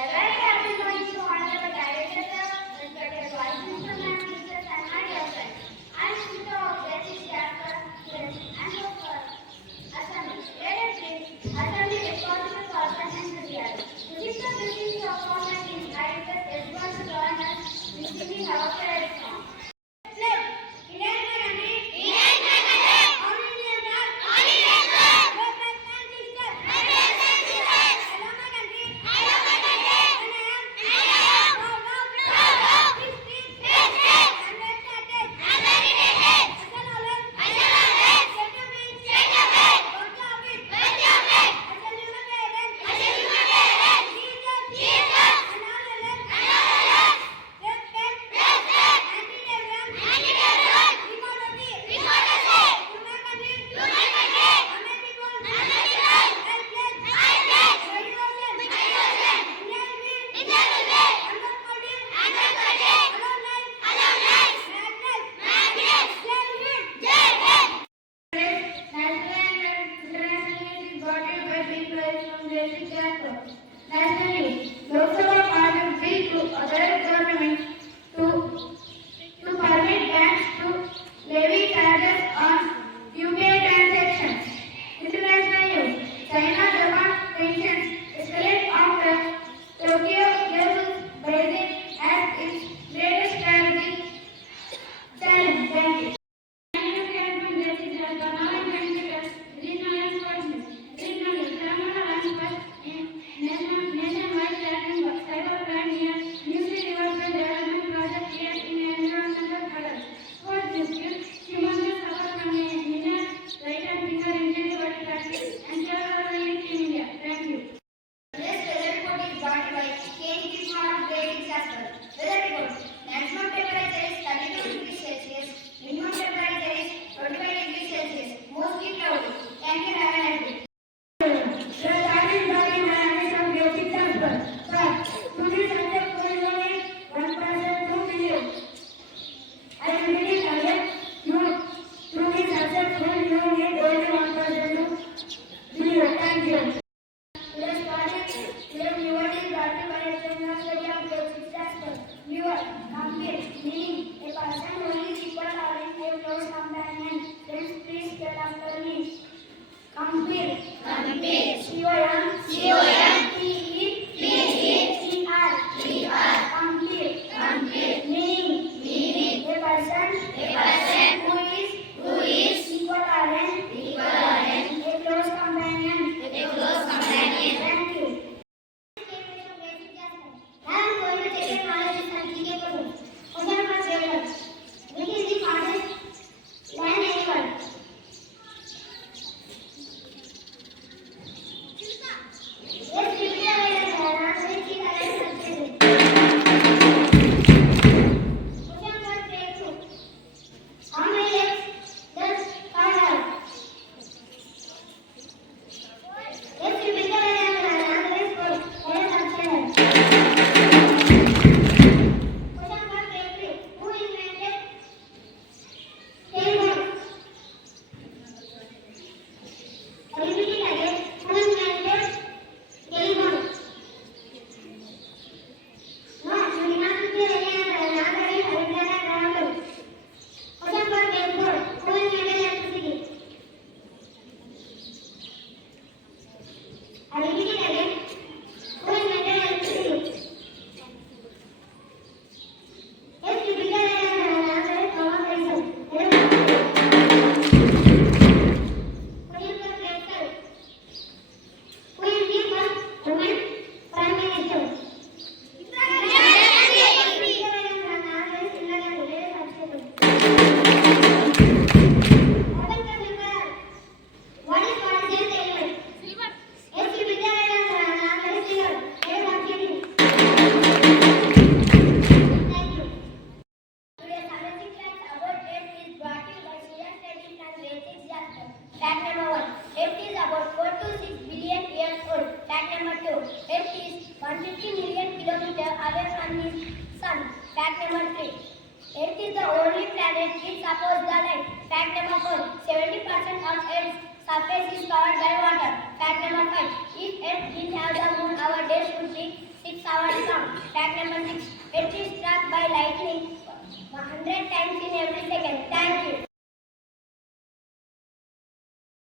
Very happy going to honorable director, respected vice principal, teachers, and my dear friends. I am Sita of Grade VI Topaz and of Assembly. Grade VI Assembly responsible for assignment to the other. To discuss the things of format in I request everyone to join us in singing our parade song. Nationally, Lok Sabha passed bill to authorize government to permit banks to levy charges on UPI transactions. International news: China-Japan tensions escalate after Tokyo labels Beijing as its greatest strategic challenge. Thank you. Maximum temperature is 32 degrees Celsius, minimum temperature is 25 degrees Celsius, mostly cloudy. Thank you, have a nice day. Meaning a person who is equal or a close companion. Friends, please get after me. Complete. C-O-M. P-E-T-E-R. Complete. Meaning a person who is equal or a close companion. Thank you. Now I am going to take a knowledge and GK questions. Question number 12. Which is the fastest land animal? Yes, repeat the answer. Which is the correct answer? Question number 12. How many legs does cow have? Yes, repeat the answer. Answer is 4. Correct answer. Fact number 1. Earth is about 4 to 6 billion years old. Fact number 2. Earth is 150 million kilometers away from the sun. Fact number 3. Earth is the only planet which supports the light. Fact number 4. 70% of Earth's surface is covered by water. Fact number 5. If Earth didn't have the moon, our days would be 6 hours. number 6. It is struck by lightning 100 times in every second. Thank you.